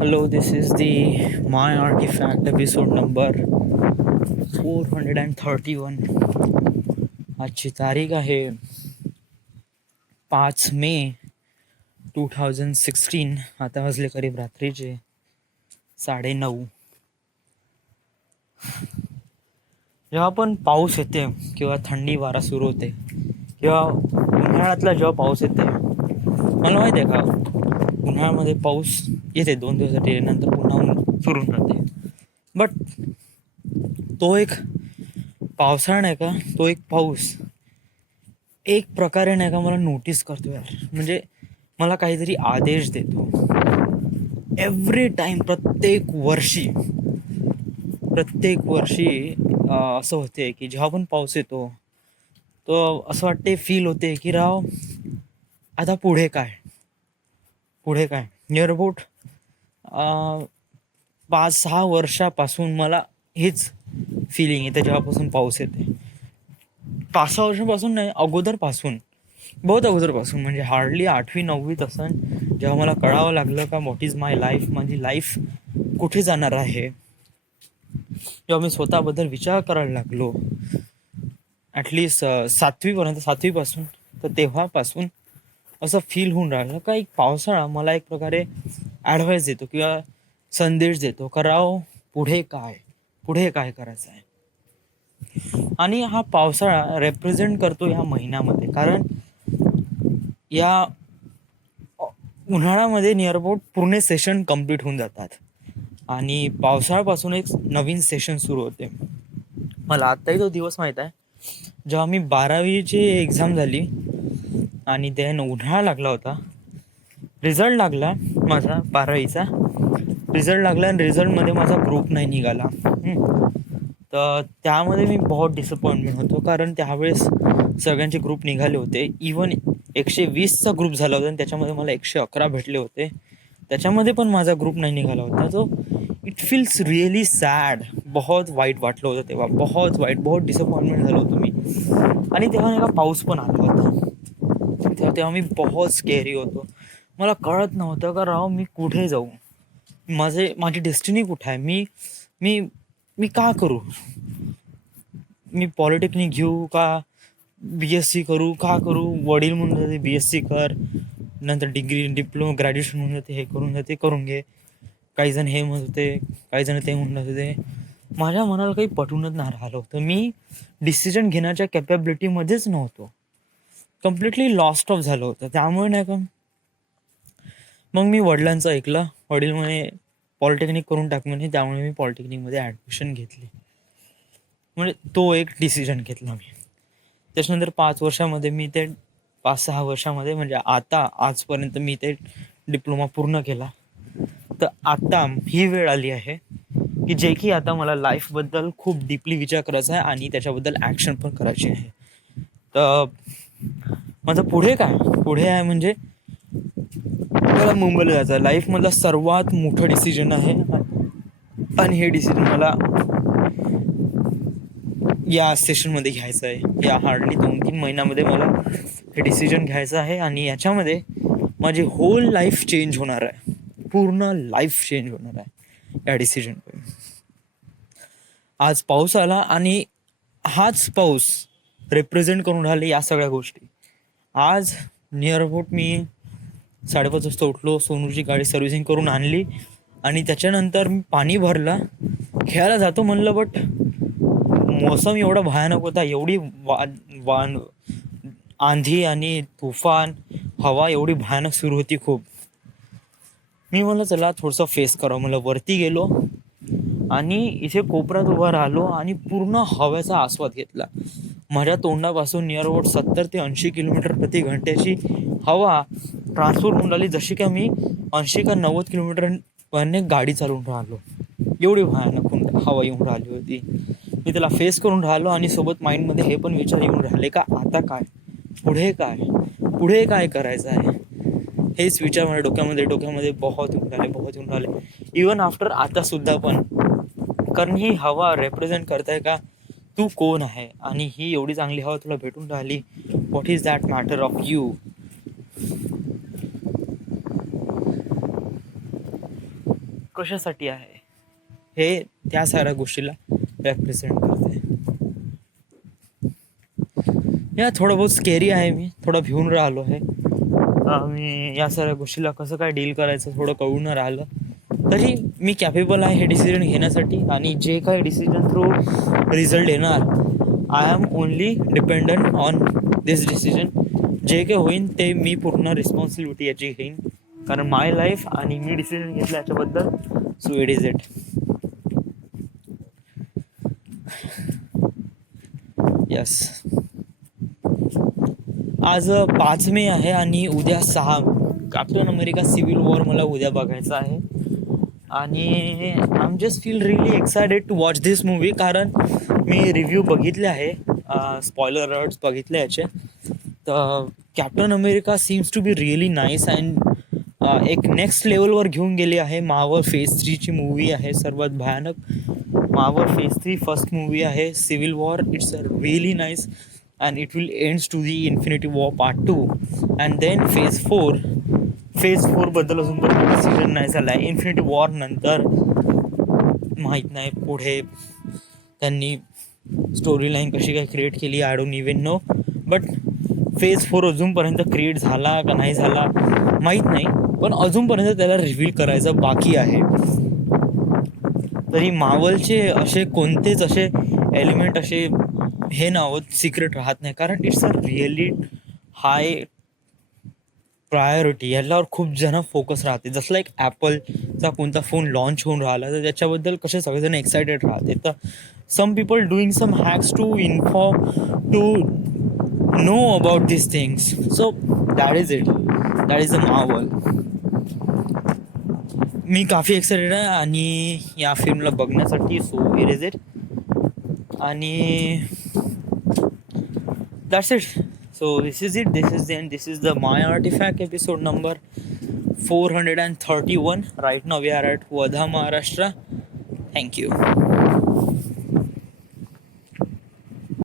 Hello, this is the My Artifact episode number 431. आजची तारीख आहे 5 मे 2016. आता वाजले करीब रात्रीचे 9:30. जेव्हा पण पाऊस येते किंवा थंडी वारा सुरू होते किंवा उन्हाळ्यातला जेव्हा पाऊस येते, मला माहिती आहे का, उन्हाळ्यामध्ये पाऊस येते 2 दिवसासाठी, नंतर पुन्हा सुरू राहते. बट तो एक पावसाळा नाही का, तो एक पाऊस एक प्रकारे नाही का मला नोटीस करतो यार. म्हणजे मला काहीतरी आदेश देतो एव्हरी टाइम. प्रत्येक वर्षी असं होते की जेव्हा पण पाऊस येतो तो असं वाटते, फील होते की राव आता पुढे काय नियर अबाउट 5-6 वर्षापासून मला हेच फिलिंग येते जेव्हापासून पाऊस येते. 5-6 वर्षांपासून नाही, बहुत अगोदरपासून, म्हणजे हार्डली 8वी-9वीत असं, जेव्हा मला कळावं लागलं का व्हॉट इज माय लाईफ, माझी लाईफ कुठे जाणार आहे, जेव्हा मी स्वतःबद्दल विचार करायला लागलो, ॲटलिस्ट 7वीपासून, तर तेव्हापासून असं फील होऊन राहिलं का एक पावसाळा मला एक प्रकारे ॲडवाईस देतो किंवा संदेश देतो का राव पुढे काय करायचं आहे. आणि हा पावसाळा रेप्रेझेंट करतो ह्या महिन्यामध्ये, कारण या उन्हाळ्यामध्ये नियर अबाउट पूर्ण सेशन कंप्लीट होऊन जातात आणि पावसाळ्यापासून एक नवीन सेशन सुरू होते. मला आत्ताही तो दिवस माहीत आहे जेव्हा मी 12वीची एक्झाम झाली आणि देन उन्हाळा लागला होता. रिझल्ट लागला माझा 12वीचा रिझल्ट लागला आणि रिझल्टमध्ये माझा ग्रुप नाही निघाला. तर त्यामध्ये मी बहुत डिसअपॉइंटमेंट होतो, कारण त्यावेळेस सगळ्यांचे ग्रुप निघाले होते. इवन 120चा ग्रुप झाला होता आणि त्याच्यामध्ये मला 111 भेटले होते. त्याच्यामध्ये पण माझा ग्रुप नाही निघाला होता. तो इट फील्स रिअली सॅड. बहुत वाईट वाटलं होतं तेव्हा, बहुत डिसअपॉइंटमेंट झालं होतं मी. आणि तेव्हा नाही का पाऊस पण आला होता. तेव्हा मी बहुत स्केरी होतो. मला कळत नव्हतं का राव मी कुठे जाऊ, माझी डेस्टिनी कुठं आहे, मी मी का करू, मी पॉलिटेक्निक घेऊ का BSc करू, का करू. वडील म्हणून जाते BSc कर, नंतर डिप्लोमा ग्रॅज्युएशन म्हणून जाते, हे करून घे. काही जण हे म्हणत होते, काही जण ते म्हणत होते. माझ्या मनाला काही पटूनच नाही राहिलं होतं. मी डिसिजन घेण्याच्या कॅपॅबिलिटीमध्येच नव्हतो, कम्प्लिटली लॉस्ट ऑफ झालं होतं. त्यामुळे नाही का मग मी वडिलांचं ऐकलं. वडील म्हणे पॉलिटेक्निक करून टाक म्हणे, त्यामुळे मी पॉलिटेक्निकमध्ये ॲडमिशन घेतली. म्हणजे तो एक डिसिजन घेतला मी. त्याच्यानंतर 5-6 वर्षामध्ये म्हणजे आजपर्यंत मी ते डिप्लोमा पूर्ण केला. तर आता ही वेळ आली आहे की जे की आता मला लाईफबद्दल खूप डीपली विचार करायचा आहे आणि त्याच्याबद्दल ॲक्शन पण करायची आहे. तर माझं पुढे आहे म्हणजे मला मुंबईला जायचं आहे. लाईफमधला सर्वात मोठं डिसिजन आहे आणि हे डिसिजन मला या सेशनमध्ये घ्यायचं आहे. या हार्डली 2-3 महिन्यामध्ये मला हे डिसिजन घ्यायचं आहे आणि याच्यामध्ये माझी होल लाईफ चेंज होणार आहे, पूर्ण लाईफ चेंज होणार आहे या डिसिजनमुळे. आज पाऊस आला आणि हाच पाऊस रिप्रेझेंट करून राहिले या सगळ्या गोष्टी. आज नियर अबाउट मी 5:30 वाजता उठलो, सोनूची गाडी सर्व्हिसिंग करून आणली आणि त्याच्यानंतर मी पाणी भरलं, खेळायला जातो म्हणलं. बट मौसम एवढा भयानक होता, एवढी आंधी आणि तुफान हवा एवढी भयानक सुरू होती खूप. मी म्हणलं चला थोडंसं फेस करावं, म्हणलं वरती गेलो आणि इथे कोपऱ्यात उभा राहिलो आणि पूर्ण हवेचा आस्वाद घेतला. माझ्या तोंडापासून नियर अबाउट 70 ते 80 किलोमीटर प्रति घंट्याची हवा ट्रान्सफर होऊन राहिली, जशी का मी 80 का 90 किलोमीटरने गाडी चालवून राहिलो. एवढी भयानक हवा येऊन राहिली होती. मी त्याला फेस करून राहिलो आणि सोबत माइंडमध्ये हे पण विचार येऊन राहिले का आता काय, पुढे काय करायचं आहे. हेच विचार माझ्या डोक्यामध्ये बहुत येऊन राहिले इवन आफ्टर आतासुद्धा पण. कारण ही हवा रेप्रेझेंट करताय का तू कोण आहे, आणि ही एवढी चांगली हवा तुला भेटून राहिली. What is that matter of you. कशासाठी आहे हे त्या साऱ्या गोष्टीला रेप्रेझेंट करते. या थोडं बहुत स्केरी आहे, मी थोडं भिवून राहिलो आहे. मी या सगळ्या गोष्टीला कसं काय डील करायचं थोडं कळून राहिलं, तरी मी कॅपेबल आहे हे डिसिजन घेण्यासाठी. आणि जे काही डिसिजन थ्रू रिझल्ट येणार, I am only dependent on this decision. जे काही होईन ते मी पूर्ण रिस्पॉन्सिबिलिटी याची घेईन, कारण माय लाईफ आणि मी डिसिजन घेतला याच्याबद्दल. So it is it. Yes, आज 5 मे आहे आणि उद्या 6 कॅप्टन अमेरिका सिव्हिल वॉर मला उद्या बघायचा आहे. आणि I am just feel really excited to watch this movie, कारण मी रिव्ह्यू बघितले आहे, स्पॉइलर अलर्ट्स बघितले याचे. तर Captain America seems to be really nice and एक नेक्स्ट लेवलवर घेऊन गेली आहे. मार्वल फेज 3ची मूवी आहे, सर्वात भयानक मार्वल फेज 3 फर्स्ट मूवी आहे civil war. It's a really nice and it will ends to the Infinity War Part 2 and then Phase 4 बद्दल अजूनपर्यंत डिसिजन नाही झाला आहे. इन्फिनिटी वॉर नंतर माहीत नाही पुढे त्यांनी स्टोरी लाईन कशी काय क्रिएट केली, I don't even know. But phase 4 अजूनपर्यंत क्रिएट झाला का नाही झाला माहीत नाही, पण अजूनपर्यंत त्याला रिव्हील करायचं बाकी आहे. तरी मार्वलचे असे कोणतेच असे एलिमेंट असे हे नाव सिक्रेट राहत नाही, कारण it's a really high priority. याच्यावर खूप जण फोकस राहते. जसं लाईक ॲपलचा कोणता फोन लॉन्च होऊन राहिला तर त्याच्याबद्दल कसे सगळेजण एक्सायटेड राहते. तर some people doing some hacks to inform to know about this things. So that is it, that is the Marvel. मी काफी एक्सायटेड आहे आणि या फिल्मला बघण्यासाठी. So it is it. आणि that's it. So this is it. This is the end. This is the My Artifact episode number 431. Right now we are at Wardha, Maharashtra. Thank you.